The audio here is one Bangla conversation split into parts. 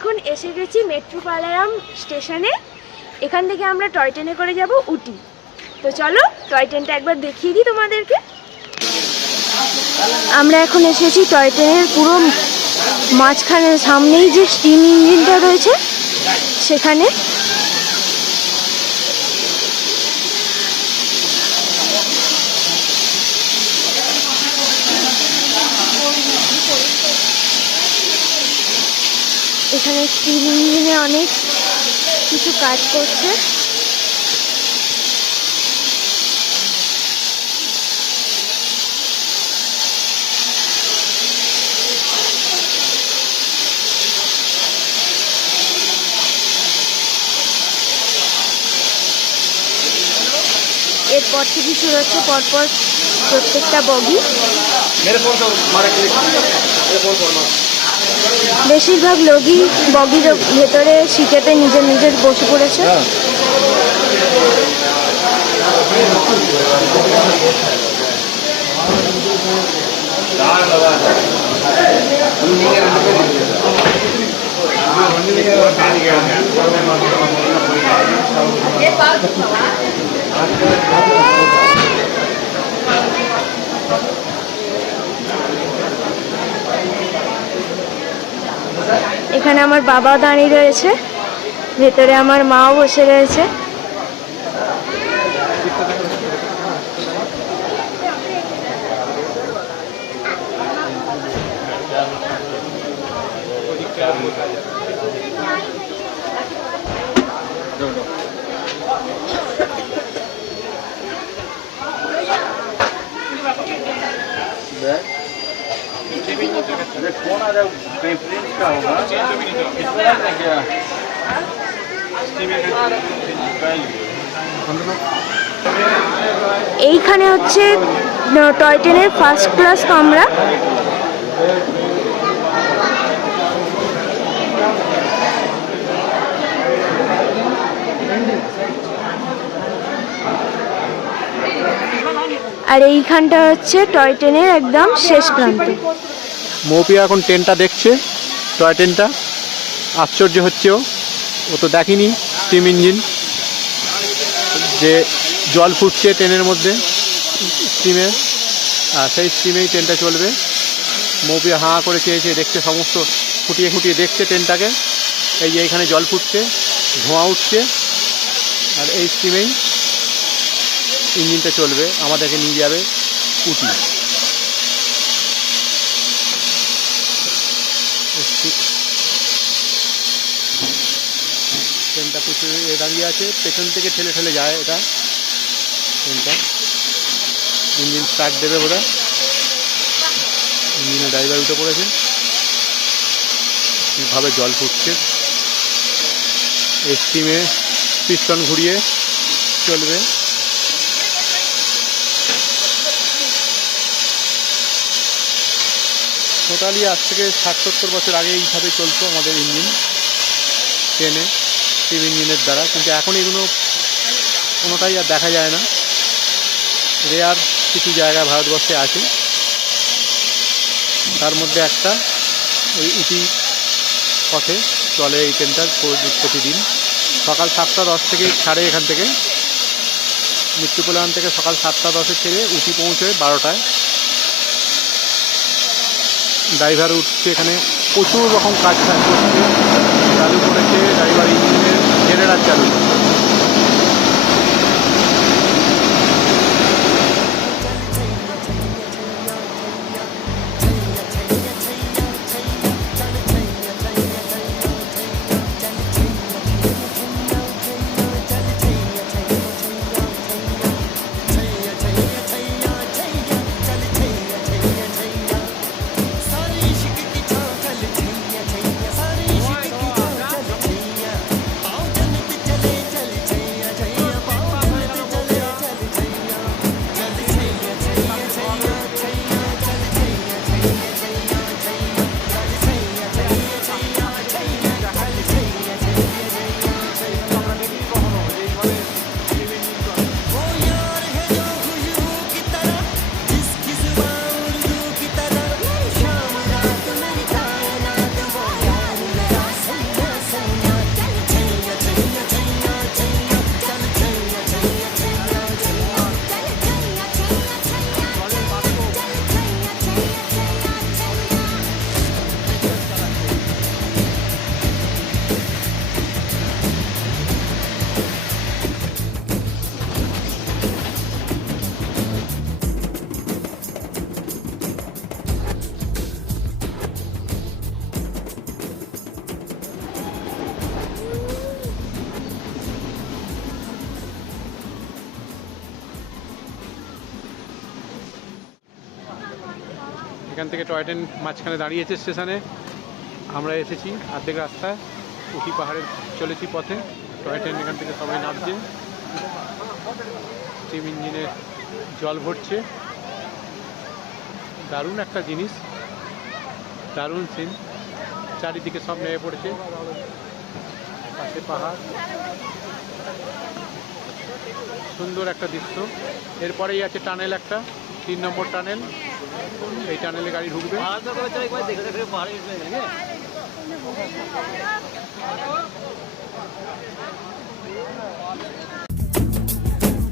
এখন এসে গেছি মেট্রোপালায়াম স্টেশনে। এখান থেকে আমরা টয় ট্রেনে করে যাব উটি। তো চলো টয় ট্রেনটা একবার দেখিয়ে দিই তোমাদেরকে। আমরা এখন এসেছি টয় ট্রেনের পুরো মাঝখানে, সামনেই যে স্টিম ইঞ্জিনটা রয়েছে সেখানে। এখানে স্টিম ইঞ্জিনে অনেক কিছু কাজ করছে। এরপর থেকে শুরু হচ্ছে পরপর প্রত্যেকটা বগি। বেশিরভাগ লোকই বগির ভেতরে সিটেতে নিজের নিজের বসে পড়েছে। এখানে আমার বাবা দাঁড়িয়ে রয়েছে, ভেতরে আমার মাও বসে রয়েছে। এইখানে হচ্ছে টয় ট্রেনের ফার্স্ট ক্লাস কামরা। আর এইখানটা হচ্ছে টয় ট্রেনের একদম শেষ প্রান্ত। মৌপিয়া এখন ট্রেনটা দেখছে, টয় ট্রেনটা। আশ্চর্য হচ্ছে ও তো দেখেনি স্টিম ইঞ্জিন, যে জল ফুটছে ট্রেনের মধ্যে স্টিমে, আর সেই স্টিমেই ট্রেনটা চলবে। মৌপিয়া হাঁ করে চেয়েছে দেখছে, সমস্ত ফুটিয়ে ফুটিয়ে দেখছে ট্রেনটাকে। এই যে এইখানে জল ফুটছে, ধোঁয়া উঠছে, আর এই স্টিমেই ইঞ্জিনটা চলবে, আমাদেরকে নিয়ে যাবে উটি। ট্রেনটা প্রচুর দাঁড়িয়ে আছে, পেছন থেকে ঠেলে ঠেলে যায় এটা ট্রেনটা। ইঞ্জিন স্টার্ট দেবে বোধহয়, ইঞ্জিনের ড্রাইভার উঠে পড়েছে। কীভাবে জল ফুটছে, এই স্টিমে পিস্টন ঘুরিয়ে চলবে। টোটালি আজ থেকে 60-70 বছর আগে এইভাবে চলতো আমাদের ইঞ্জিন ট্রেনে, স্টিম ইঞ্জিনের দ্বারা। কিন্তু এখন এগুলো কোনোটাই আর দেখা যায় না, রেয়ার কিছু জায়গা ভারতবর্ষে আছে। তার মধ্যে একটা ওই উটি পথে চলে এই ট্রেনটা প্রতিদিন। সকাল 7টা 10 থেকে ছাড়ে এখান থেকে, মেট্রোপলিটন থেকে সকাল 7টা 10-এ ছেড়ে উটি পৌঁছয় 12টায়। ড্রাইভার উঠছে, এখানে প্রচুর রকম কাজ করছে, চালু করেছে ড্রাইভার ইঞ্জিনের জেনারেটর চালু। এখান থেকে টয় ট্রেন মাঝখানে দাঁড়িয়েছে স্টেশনে। আমরা এসেছি অর্ধেক রাস্তায়, উটি পাহাড়ে চলেছি পথে। টয় ট্রেন এখান থেকে সবাই নামছে, স্টিম ইঞ্জিনে জল ভরছে। দারুণ একটা জিনিস, দারুণ সিন। চারিদিকে সব নেমে পড়েছে, পাশে পাহাড়, সুন্দর একটা দৃশ্য। এরপরেই আছে টানেল, একটা 3 নম্বর টানেল। এই টানেলে গাড়ি ঢুকবে।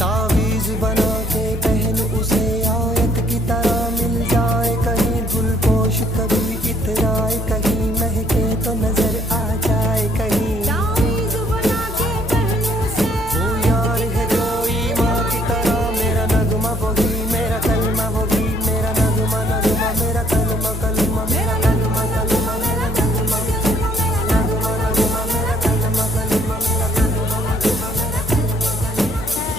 तावीज़ बना के पहन उसे आयत की तरह मिल जाए, कहीं गुलपोश कभी इतराए, कहीं महके तो नजर आ जाए, कहीं तावीज़ बना के पहन उसे वो यार है जो ईमान की तरह, मेरा नगमा वही, मेरा कलमा वही, मेरा नगमा नगमा, मेरा कलमा कलमा, मेरा कलमा कलमा, मेरा कलमा नगमा नगमा, मेरा कलमा कलमा, मेरा कलमा नगमा, मेरा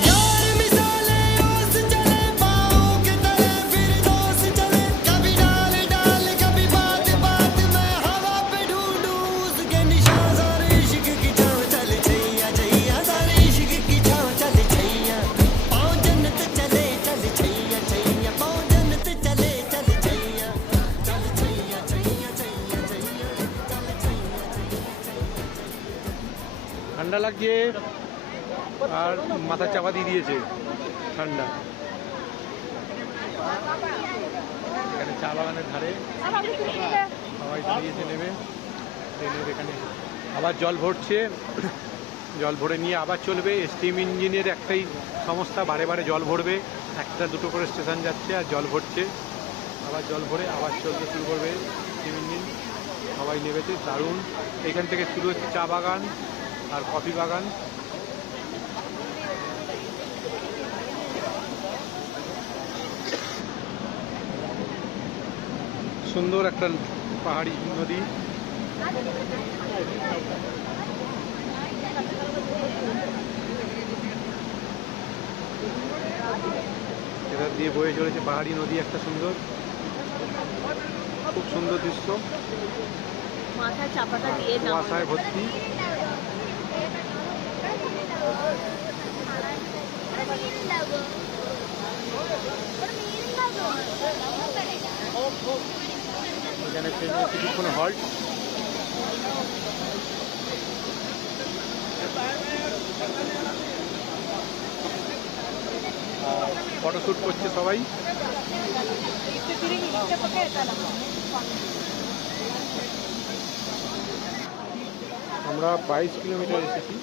यार मिसाले ओस चले पाँव के तले, फिर दोस्त चले, कभी डाल डाल कभी बात बात में हवा पे ढूंढूं उसके निशान, सारे इश्क की छाँव चल छैया छैया, सारे इश्क की छाँव चल छैया, पाँव जन्नत चले चल छैया छैया, पाँव जन्नत चले चल छैया, चल छैया छैया छैया छैया, चल छैया ঠান্ডা লাগছে আর মাথা চাপা দিয়ে দিয়েছে ঠান্ডা। এখানে চা বাগানের ধারে সবাই দাঁড়িয়েছে নেমে ট্রেনের এখানে। আবার জল ভরছে, জল ভরে নিয়ে আবার চলবে। স্টিম ইঞ্জিনের একটাই সমস্যা, বারে বারে জল ভরবে, একটা দুটো করে স্টেশন যাচ্ছে আর জল ভরছে। আবার জল ভরে আবার চলতে শুরু করবে স্টিম ইঞ্জিন। সবাই নেমেছে, দারুণ। এখান থেকে শুরু হচ্ছে চা বাগান আর কফি বাগান। সুন্দর একটা পাহাড়ি নদী। এটা দিয়ে বয়ে চলেছে পাহাড়ি নদী, একটা সুন্দর, খুব সুন্দর দৃশ্য। মাথায় চাপাটা দিয়ে নাও। কুয়াশায় ভর্তি। এখানে ট্রেনের কিছুক্ষণ হল্ট। ফটোশ্যুট করছে সবাই। আমরা 22 কিলোমিটার এসেছি।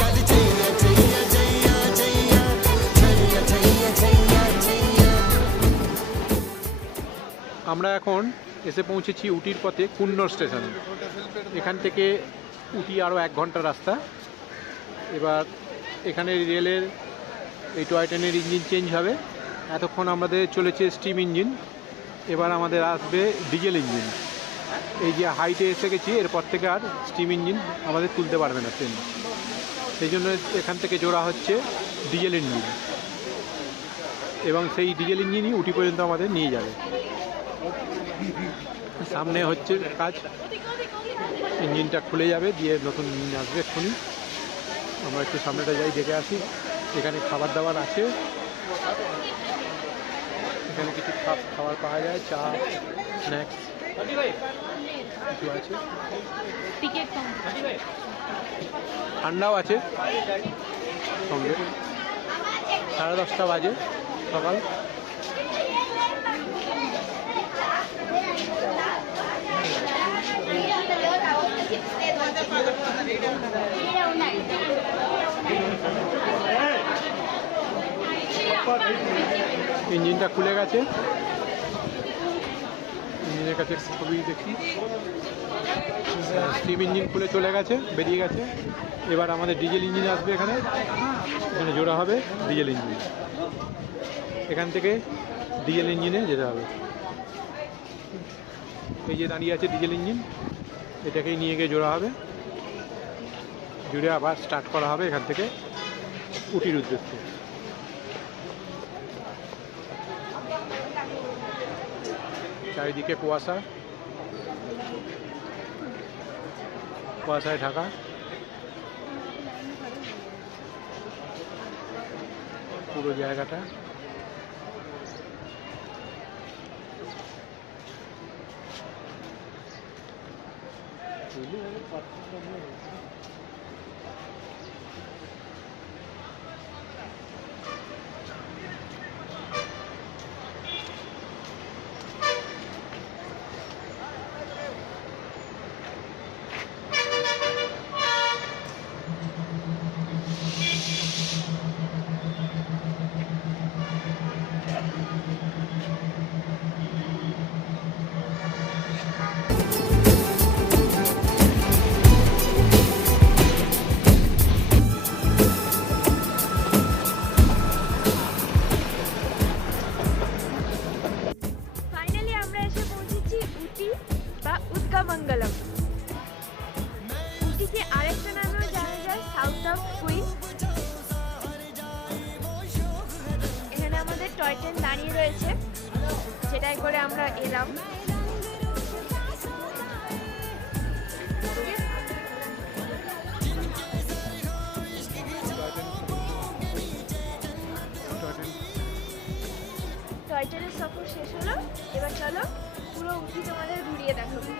चल छैया छैया छैया छैया, छैया छैया छैया छैया। আমরা এখন এসে পৌঁছেছি উটির পথে কুন্নর স্টেশনে। এখান থেকে উটি আরও 1 ঘন্টার রাস্তা। এবার এখানে রেলের এই টয় ট্রেনের ইঞ্জিন চেঞ্জ হবে। এতক্ষণ আমাদের চলেছে স্টিম ইঞ্জিন, এবার আমাদের আসবে ডিজেল ইঞ্জিন। এই যে হাইটে এসে গেছি, এরপর থেকে আর স্টিম ইঞ্জিন আমাদের তুলতে পারবে না ট্রেন। সেই জন্য এখান থেকে জোড়া হচ্ছে ডিজেল ইঞ্জিন, এবং সেই ডিজেল ইঞ্জিনই উটি পর্যন্ত আমাদের নিয়ে যাবে। সামনে হচ্ছে কাজ, ইঞ্জিনটা খুলে যাবে, দিয়ে নতুন ইঞ্জিন আসবে এক্ষুনি। আমরা একটু সামনেটা যাই, দেখে আসি। এখানে খাবার দাবার আছে, এখানে কিছু খাবার পাওয়া যায়, চা, স্ন্যাক্স কিছু আছে, ঠান্ডাও আছে সঙ্গে। 10:30 বাজে সকাল। ইঞ্জিনটা খুলে গেছে, ইঞ্জিনের কাছে ছবি দেখি। স্টিম ইঞ্জিন খুলে চলে গেছে, বেরিয়ে গেছে। এবার আমাদের ডিজেল ইঞ্জিন আসবে, এখানে এখানে জোড়া হবে ডিজেল ইঞ্জিন। এখান থেকে ডিজেল ইঞ্জিনে যেতে হবে। এই যে দাঁড়িয়ে আছে ডিজেল ইঞ্জিন, এটাকেই নিয়ে গিয়ে জোড়া হবে, জুড়ে আবার স্টার্ট করা হবে এখান থেকে উটির উদ্দেশ্যে। চারিদিকে কুয়াশা, কুয়াশায় ঢাকা। পুরো জায়গাটা ফাইনালি আমরা এসে পৌঁছেছি উটি বা উদকামঙ্গলম। উটিকে আরেকটা নামেও জানা যায় সাউথ অফ কুইন। এখানে আমাদের টয় ট্রেন দাঁড়িয়ে রয়েছে, সেটাই করে আমরা এলাম। টয় ট্রেনের সফর শেষ হলো, এবার চলো পুরো উটি তোমাদের ঘুরিয়ে দেখাবো।